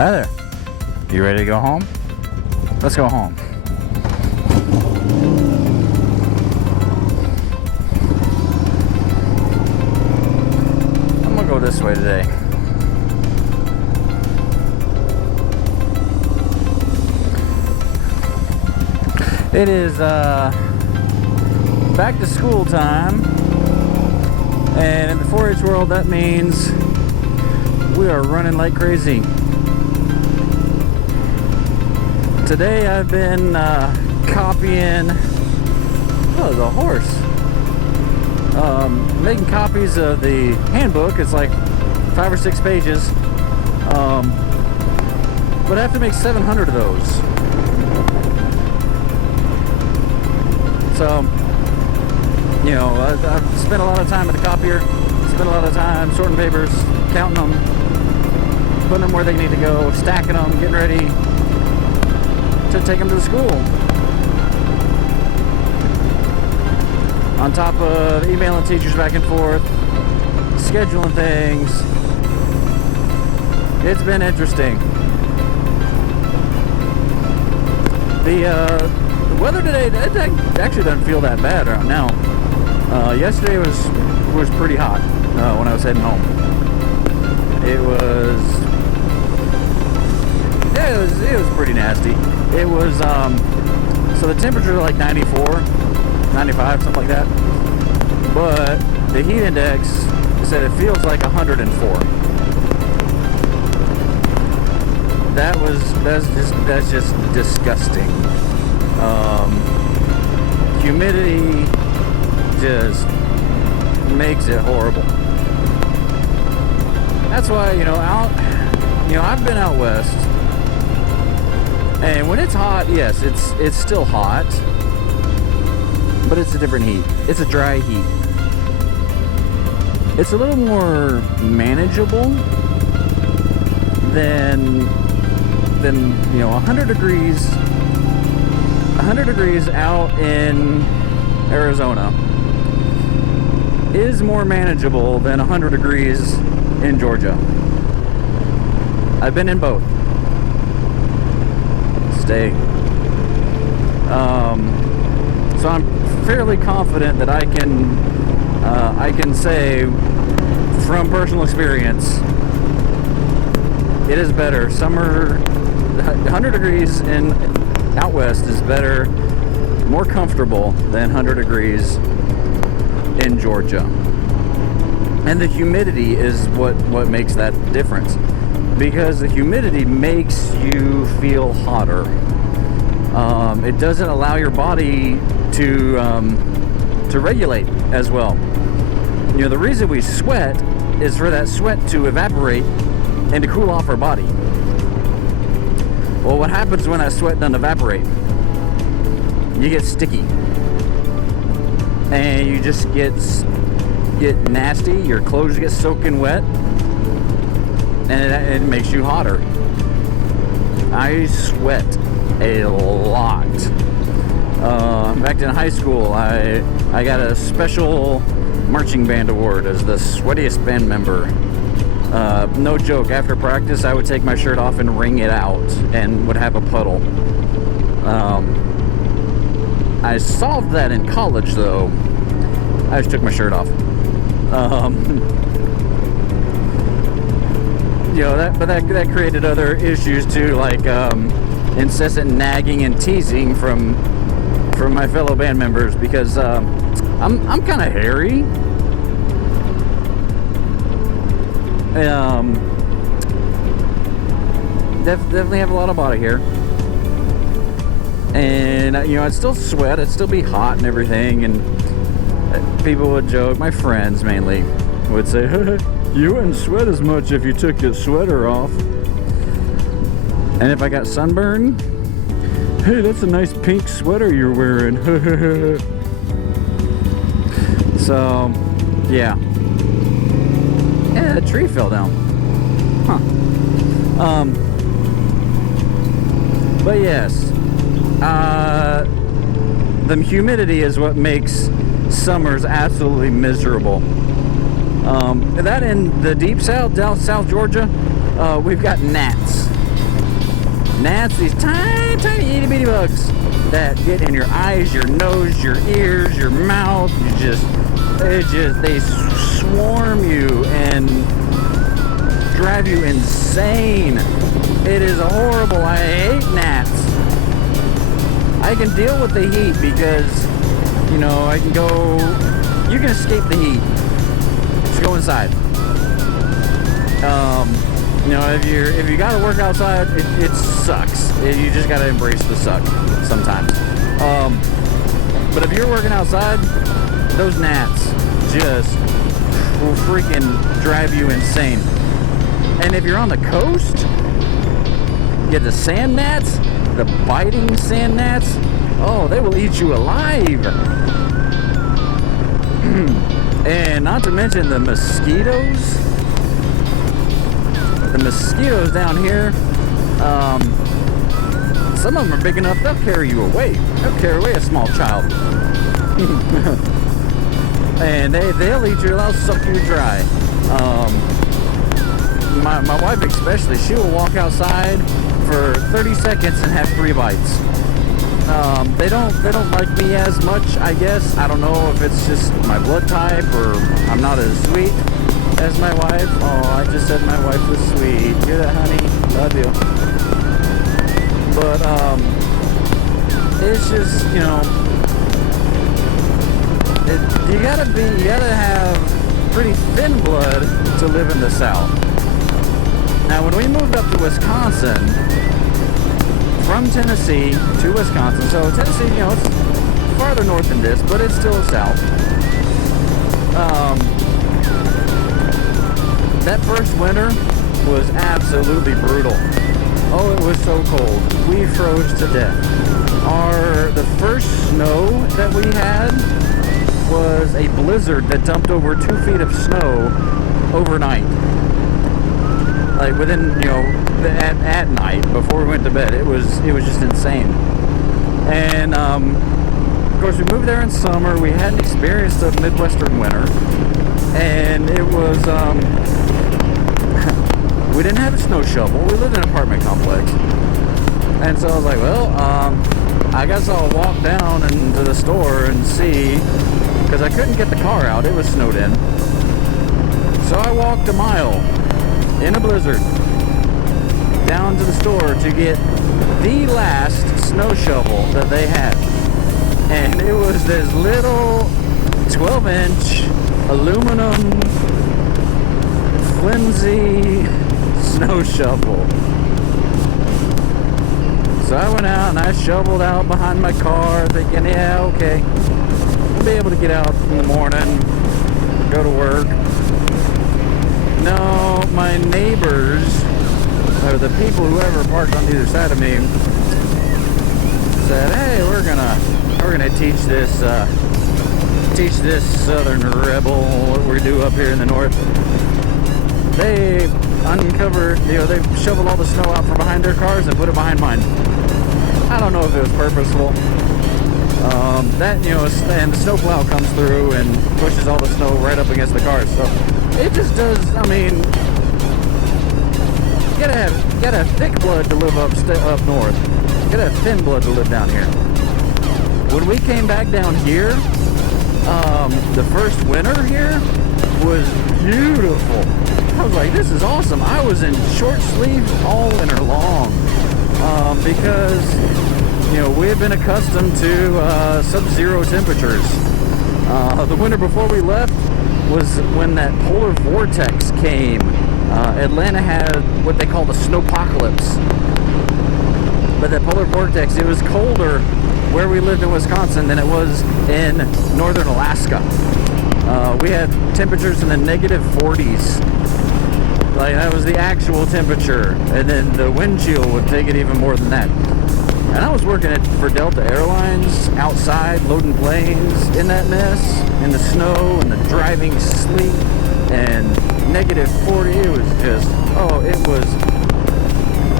Hi there. You ready to go home? Let's go home. I'm gonna go this way today. It is back to school time, and in the 4-H world that means we are running like crazy. Today I've been copying, oh, the horse. Making copies of the handbook. It's like 5 or 6 pages. But I have to make 700 of those. So, you know, I've spent a lot of time at the copier, spent a lot of time sorting papers, counting them, putting them where they need to go, stacking them, getting ready to take them to school. On top of emailing teachers back and forth, scheduling things. It's been interesting. The weather today, it actually doesn't feel that bad right now. Yesterday was pretty hot when I was heading home. It was pretty nasty. It was so the temperature was like 94, 95, something like that. But the heat index said it feels like 104. That's just disgusting. Humidity just makes it horrible. That's why, I've been out west, and when it's hot, yes, it's still hot, but it's a different heat. It's a dry heat. It's a little more manageable than 100 degrees. 100 degrees out in Arizona is more manageable than 100 degrees in Georgia. I've been in both. So I'm fairly confident that I can say from personal experience, it is better. Summer, 100 degrees out west is better, more comfortable than 100 degrees in Georgia. And the humidity is what makes that difference, because the humidity makes you feel hotter. It doesn't allow your body to regulate as well. The reason we sweat is for that sweat to evaporate and to cool off our body. Well, what happens when that sweat doesn't evaporate? You get sticky, and you just get nasty. Your clothes get soaking wet, and it makes you hotter. I sweat a lot. Back in high school, I got a special marching band award as the sweatiest band member. No joke, after practice I would take my shirt off and wring it out and would have a puddle. I solved that in college though. I just took my shirt off. That created other issues too, like incessant nagging and teasing from my fellow band members, because I'm kind of hairy. Definitely have a lot of body hair, and I'd still sweat, I'd still be hot and everything, and people would joke, my friends mainly would say, you wouldn't sweat as much if you took your sweater off. And if I got sunburn, hey, that's a nice pink sweater you're wearing. So yeah, a tree fell down. But yes, the humidity is what makes summers absolutely miserable. That in the deep south, down South Georgia, we've got gnats. gnats, these tiny, tiny itty bitty bugs that get in your eyes, your nose, your ears, your mouth. They swarm you and drive you insane. It is horrible. I hate gnats. I can deal with the heat because, you know, you can escape the heat. Just go inside. You know, if you gotta work outside, it sucks. You just gotta embrace the suck sometimes. But if you're working outside, those gnats just will freaking drive you insane. And if you're on the coast, you get the sand gnats, the biting sand gnats. Oh, they will eat you alive. And not to mention the mosquitoes. The mosquitoes down here, some of them are big enough, they'll carry you away. They'll carry away a small child. And they'll eat you, they'll suck you dry. My wife especially, she will walk outside for 30 seconds and have 3 bites. They don't like me as much, I guess. I don't know if it's just my blood type or I'm not as sweet as my wife. Oh, I just said my wife was sweet. Hear that, honey? Love you. But it's just, you know, you gotta have pretty thin blood to live in the South. Now, when we moved up to Wisconsin, from Tennessee to Wisconsin, so Tennessee, you know, it's farther north than this, but it's still south. That first winter was absolutely brutal. Oh, it was so cold. We froze to death. The first snow that we had was a blizzard that dumped over 2 feet of snow overnight. Like within, you know, at night before we went to bed. It was just insane. And of course, we moved there in summer. We hadn't experienced a Midwestern winter, and it was we didn't have a snow shovel. We lived in an apartment complex, and so I was like, well, I guess I'll walk down into the store and see, because I couldn't get the car out. It was snowed in. So I walked a mile in a blizzard down to the store to get the last snow shovel that they had. And it was this little 12-inch aluminum flimsy snow shovel. So I went out and I shoveled out behind my car thinking, yeah, okay, we'll be able to get out in the morning, go to work. No, my neighbors, or the people, whoever parked on either side of me, said, hey, we're gonna teach this southern rebel what we do up here in the north. They uncovered, you know, they shoveled all the snow out from behind their cars and put it behind mine. I don't know if it was purposeful. That, you know, and the snowplow comes through and pushes all the snow right up against the cars. So it just does. I mean, you gotta have thick blood to live up north. You gotta have thin blood to live down here. When we came back down here, the first winter here was beautiful. I was like, this is awesome. I was in short sleeves all winter long because, you know, we had been accustomed to sub-zero temperatures. The winter before we left was when that polar vortex came. Atlanta had what they call the snowpocalypse. But that polar vortex, it was colder where we lived in Wisconsin than it was in northern Alaska. We had temperatures in the negative 40s. Like, that was the actual temperature. And then the wind chill would take it even more than that. And I was working for Delta Airlines outside, loading planes in that mess, in the snow and the driving sleet and negative 40. It was just,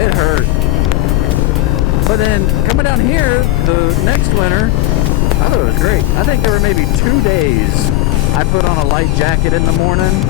it hurt. But then coming down here, the next winter, I thought it was great. I think there were maybe 2 days I put on a light jacket in the morning.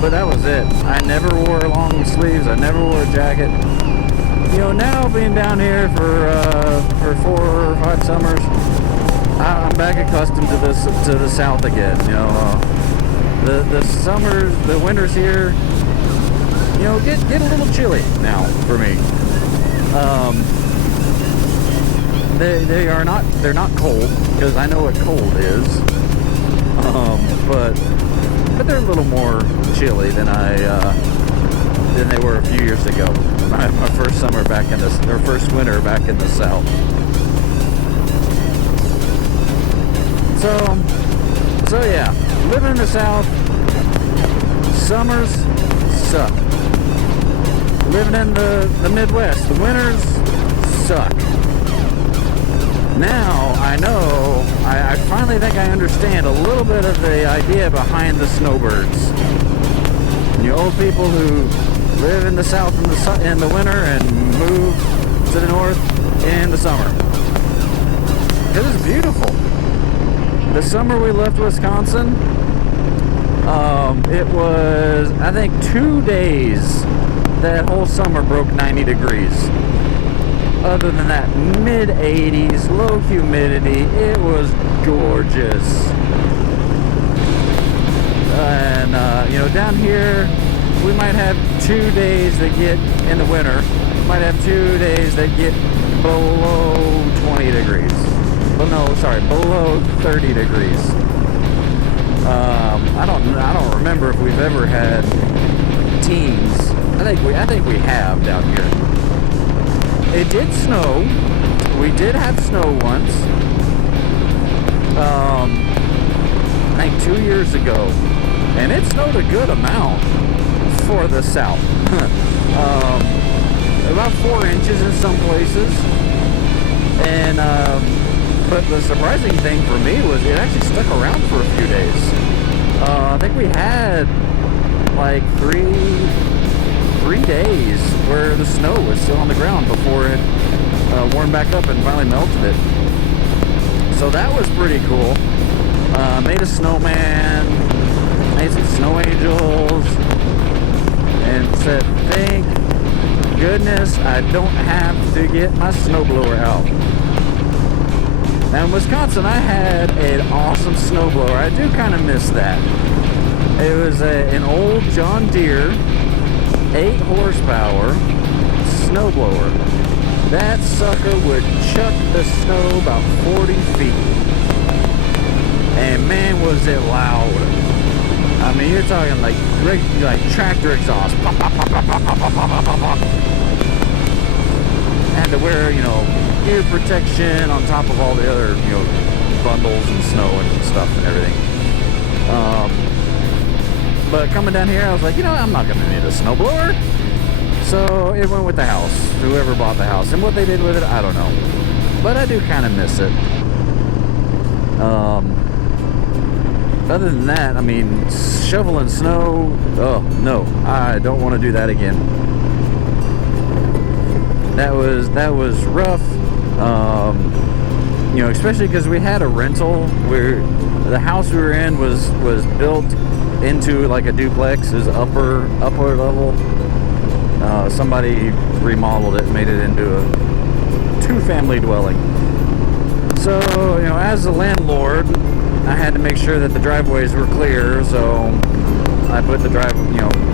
but that was it. I never wore long sleeves. I never wore a jacket. You know, now being down here for 4 or 5 summers, I'm back accustomed to this, to the South again. You know, the summers, the winters here, you know, get a little chilly now for me. They're not cold, because I know what cold is. But they're a little more chilly than they were a few years ago. My first summer back in or first winter back in the South. So yeah, living in the South, summers suck. Living in the Midwest, the winters suck. Now I know, I finally think I understand a little bit of the idea behind the snowbirds. You old people who live in the South in the winter and move to the North in the summer. It is beautiful. The summer we left Wisconsin, it was, I think, 2 days that whole summer broke 90 degrees. Other than that, mid-80s, low humidity, it was gorgeous. And, you know, down here, we might have 2 days that get, in the winter, might have 2 days that get below 20 degrees. Well, no, sorry, below 30 degrees. I don't remember if we've ever had teens. I think we have down here. It did snow. We did have snow once. I think 2 years ago, and it snowed a good amount for the South. About 4 inches in some places, and but the surprising thing for me was it actually stuck around for a few days. I think we had like three days where the snow was still on the ground before it warmed back up and finally melted it. So that was pretty cool. Made a snowman, made some snow angels, and said, thank goodness I don't have to get my snowblower out. Now in Wisconsin, I had an awesome snowblower. I do kind of miss that. It was an old John Deere 8 horsepower snowblower. That sucker would chuck the snow about 40 feet. And man, was it loud. I mean, you're talking like tractor exhaust. Pop, pop, pop, pop, pop, pop, pop, pop, pop, pop. Had to wear, you know, ear protection on top of all the other, you know, bundles and snow and stuff and everything. But coming down here, I was like, you know, I'm not going to need a snowblower. So it went with the house, whoever bought the house. And what they did with it, I don't know. But I do kind of miss it. Other than that, I mean, shoveling snow, oh, no, I don't want to do that again. That was rough. You know, especially because we had a rental where the house we were in was built into like a duplex, is upper level. Somebody remodeled it, made it into a 2-family dwelling. So, you know, as the landlord, I had to make sure that the driveways were clear. So I put the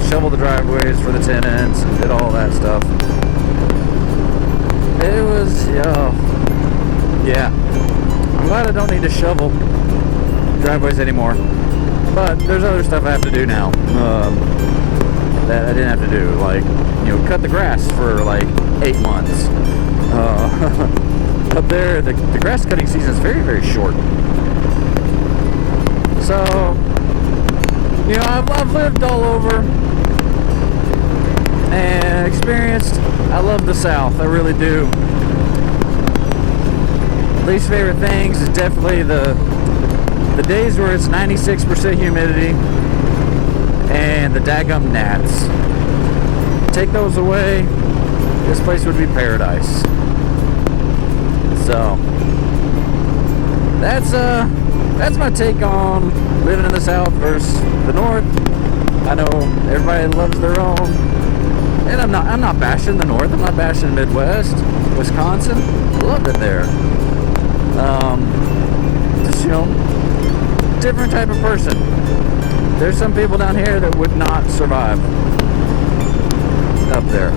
shoveled the driveways for the tenants and did all that stuff. It was, yeah. I'm glad I don't need to shovel driveways anymore. But there's other stuff I have to do now that I didn't have to do, like, you know, cut the grass for like 8 months. Up there, the grass cutting season is very, very short. So, you know, I've lived all over and experienced. I love the South, I really do. Least favorite things is definitely the days where it's 96% humidity and the daggum gnats. Take those away, this place would be paradise. So that's my take on living in the South versus the North. I know everybody loves their own, and I'm not bashing the North. I'm not bashing the Midwest, Wisconsin. Loved it there. Just, you know, different type of person. There's some people down here that would not survive up there.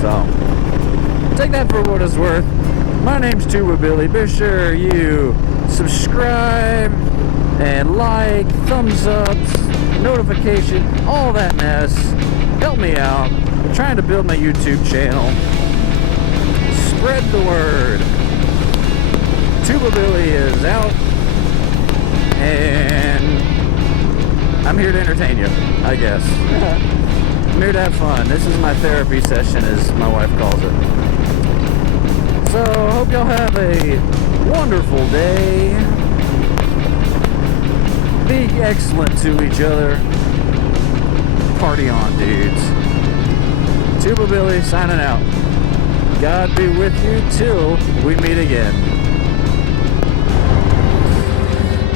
So take that for what it's worth. My name's Tuba Billy. Be sure you subscribe and like, thumbs ups, notification, all that mess. Help me out. I'm trying to build my YouTube channel. Spread the word. Tuba Billy is out, and I'm here to entertain you, I guess. I'm here to have fun. This is my therapy session, as my wife calls it. So, I hope y'all have a wonderful day. Be excellent to each other. Party on, dudes. Tuba Billy signing out. God be with you till we meet again.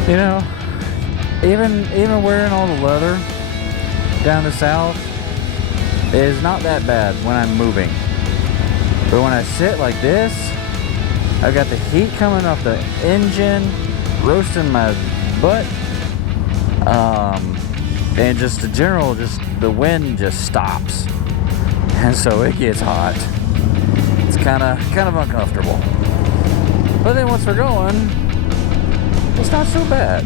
You know, even wearing all the leather down the south is not that bad when I'm moving. But when I sit like this, I've got the heat coming off the engine, roasting my butt, and just the general, just the wind just stops, and so it gets hot. It's kind of uncomfortable. But then once we're going, it's not so bad.